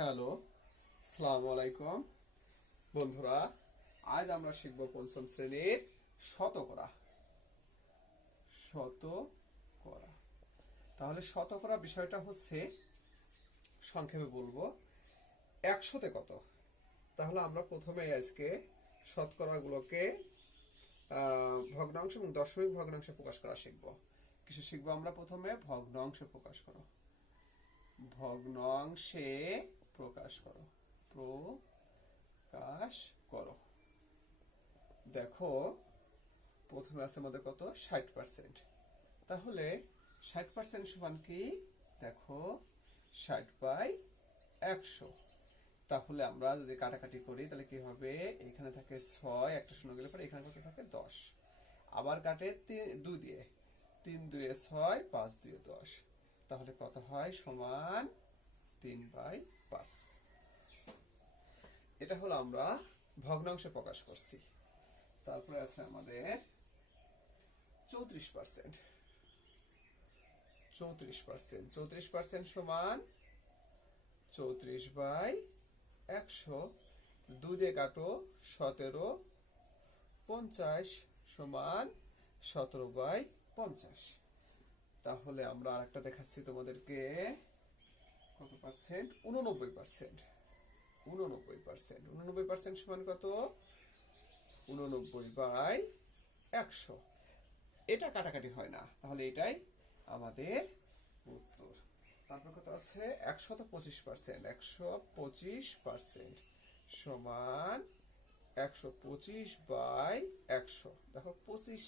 Hello, আসসালামু আলাইকুম বন্ধুরা। আজ আমরা শিখব পঞ্চম শ্রেণীর শতকরা। শতকরা, তাহলে শতকরা বিষয়টা হচ্ছে, সংক্ষেপে বলবো, একশোতে কত। তাহলে আমরা প্রথমে আজকে শতকরাগুলোকে ভগ্নাংশ এবং দশমিক ভগ্নাংশে প্রকাশ করা শিখব। কিছু শিখবো আমরা প্রথমে ভগ্নাংশে প্রকাশ করো। ভগ্নাংশে প্রকাশ করো, প্রকাশ করো। দেখো, প্রথমে আছে আমাদের কত, 60%। তাহলে 60% সমান কি? দেখো, 60/100। তাহলে আমরা যদি কাটাকাটি করি তাহলে কি হবে? এখানে থাকে 6, একটা শূন্য গেলে পরে এখানে কত থাকে? 10। আবার কাটে 2 দিয়ে, 3 2 6, 5 2 10। তাহলে কত হয়? সমান 3/5। এটা হলো আমরা ভগ্নাংশে প্রকাশ করছি। তারপরে আছে আমাদের 34%। 34%, 34% সমান 34/100। 2 দিয়ে কাটো, 17, 50 সমান 17/50। তাহলে আমরা আরেকটা দেখাচ্ছি তোমাদেরকে। কত পার্সেন্ট? 89%। 89%, 89% সমান কত? 89/100। এটা কাটাকাটি হয় না, তাহলে এটাই আমাদের উত্তর। তারপর কত আছে? 125%। 125% সমান 125/100। দেখো, 25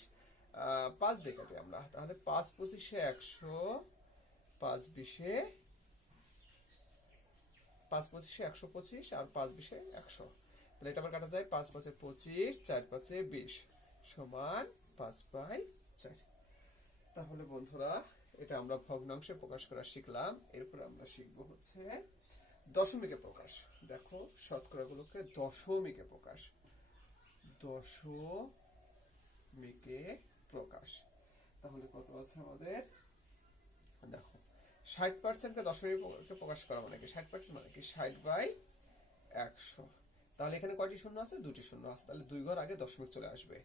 5 দিয়ে কাটি আমরা, তাহলে 5 25 100, 5 20 5 25 125 আর 5 20 100। তাহলে এটা আবার কাটা যায়, 5 5 25, 4 5 20 সমান 5/4। তাহলে বন্ধুরা, এটা আমরা ভগ্নাংশে প্রকাশ করা শিখলাম। এরপর আমরা শিখব হচ্ছে দশমিকে প্রকাশ। দেখো, শতকরাগুলোকে দশমিকে প্রকাশ। দশমিকে প্রকাশ। তাহলে কত আছে আমাদের? দেখো, 60%কে দশমিকে প্রকাশ করা মানে কি? 60% মানে কি? 60/100। তাহলে এখানে কয়টি শূন্য আছে? 2টি শূন্য আছে। তাহলে 2 ঘর আগে দশমিক চলে আসবে।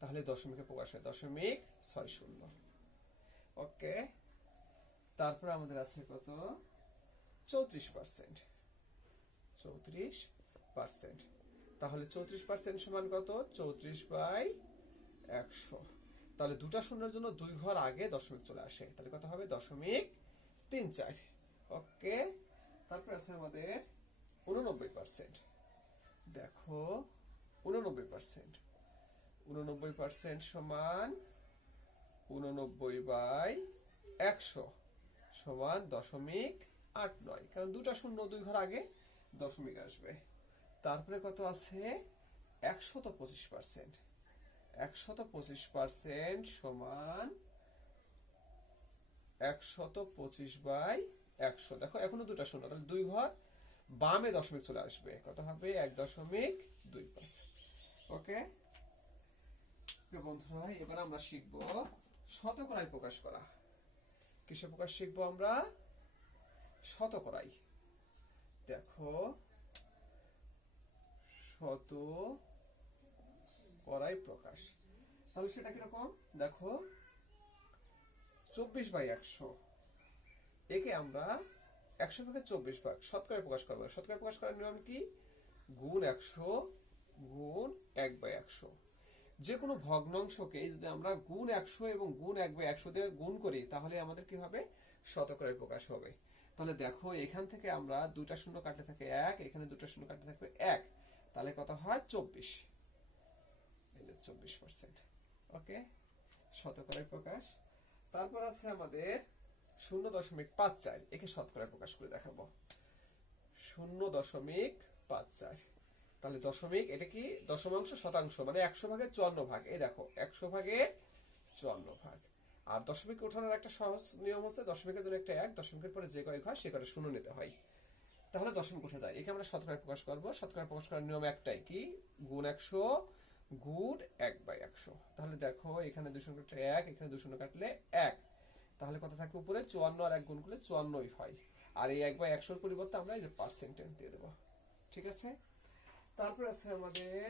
তাহলে দশমিকে প্রকাশ হয় 0.60। ওকে। তারপর আমাদের আছে কত? 34%। 34%। তাহলে 34% সমান কত? 34/100। তাহলে দুটা শূন্যের জন্য 2 ঘর আগে দশমিক চলে আসে। তাহলে কত হবে? 0.34। ওকে। তারপর আছে আমাদের 89%। দেখো, 89%। 89% সমান 89/100 সমান 0.89, কারণ দুটা শূন্য 2 ঘর আগে দশমিক আসবে। তারপরে কত আছে? 125%। 125% সমান 125/100। দেখো, এখনো দুটা শূন্য, তাহলে 2 ঘর বামে দশমিক চলে আসবে। কত হবে? 1.25। ওকে বন্ধুরা, এবার আমরা শিখবো শতকরায় প্রকাশ করা। কিসে প্রকাশ শিখবো আমরা? শতকরাই। দেখো, শতকরাই প্রকাশ। তাহলে সেটা কিরকম? দেখো, 24/100, একে আমরা 100 ভাগে 24 ভাগ শতকরায় প্রকাশ করবো। শতকরায় প্রকাশ করার নিয়ম কি? গুণ 100 গুণ 1/100। যে কোনো ভগ্নাংশকে যদি আমরা গুণ 100 এবং গুণ 1/100 দিয়ে গুণ করি, তাহলে আমাদের কি হবে? শতকরায় প্রকাশ হবে। তাহলে দেখো, এখান থেকে আমরা দুটা শূন্য কাটলে থাকে 1, এখানে দুটা শূন্য কাটলে থাকবে 1। তাহলে কত হয়? 24। এই যে 24%। ওকে, শতকরায় প্রকাশ। তারপর আছে আমাদের 0.54, একে শতকরায় প্রকাশ করে দেখাবো। 0.54। তাহলে দশমিক, এটা কি? দশমাংশ শতাংশ, মানে 100 ভাগে 54 ভাগ। এই দেখো, 100 ভাগে 54 ভাগ। আর দশমিক ওঠানোর একটা সহজ নিয়ম আছে, দশমিকের জন্য একটা 1, দশমিকের পরে যে কয় হয় সে কয়টা শূন্য নিতে হয়। তাহলে দশমিক উঠে যায়। একে আমরা শতকরায় প্রকাশ করবো। শতকরায় প্রকাশ করার নিয়ম একটাই, কি? গুণ 100 গুণ 1/100। তাহলে দেখো, এখানে 2 শূন্য কাটলে 1, এখানে 2 শূন্য কাটলে 1। তাহলে কত থাকে উপরে? 54 আর 1 গুণ করলে 54 হয়। আর এই 1/100 পরিবর্তে আমরা এই যে পার্সেন্টেজ দিয়ে দেবো। ঠিক আছে, তারপর আছে আমাদের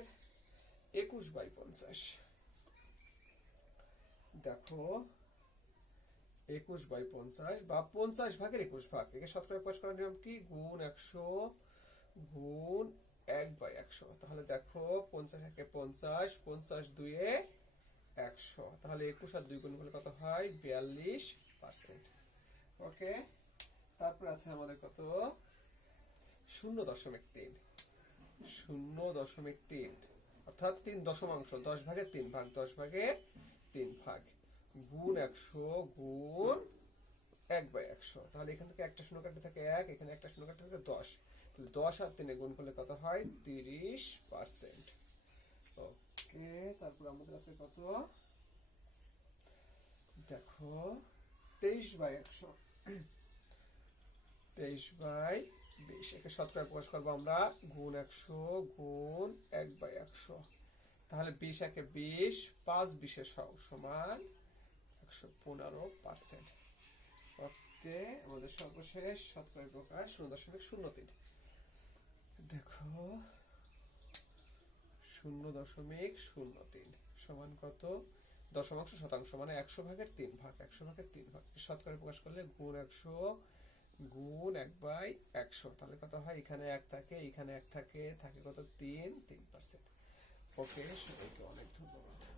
21/50। দেখো 21/50 বা 50/21 একে শতকরা প্রকাশ করার নিয়ম কি? গুণ 100 গুণ 1/100। তাহলে দেখো 50 একে 50, 50 দুয়ে 100, তাহলে 21 আর 2 গুণ করলে কত হয়? 42%। ওকে, তারপর আছে আমাদের কত? 0.3। 0.3 অর্থাৎ 3 দশমাংশ, 10/3 ভাগ, 10/3 ভাগ, গুণ 100 গুণ 1/100। তাহলে এখান থেকে একটা শূন্য কাটতে থাকে 1, এখানে একটা শূন্য কাটতে থাকে 10, 10 আর 3 গুণ করলে কত হয়? 30%। ওকে, তারপর আমাদের আছে কত? দেখো 23/100। 23/20 একে শতকরা প্রকাশ করবো আমরা গুণ 100 গুণ 1/100। তাহলে 20 একে 20, 5 20 সমান 115%। ওকে, আমাদের সর্বশেষ শতকরা প্রকাশ 0.03। দেখো 0.03 সমান কত? দশমাংশ শতাংশ মানে 100/3 ভাগ, 100/3 ভাগ, শতকরা প্রকাশ করলে গুণ 100 গুণ 1/100। তাহলে কত হয়? এখানে 1 থাকে, এখানে 1 থাকে, থাকে কত? 3%। ওকে, সবাইকে অনেক ধন্যবাদ।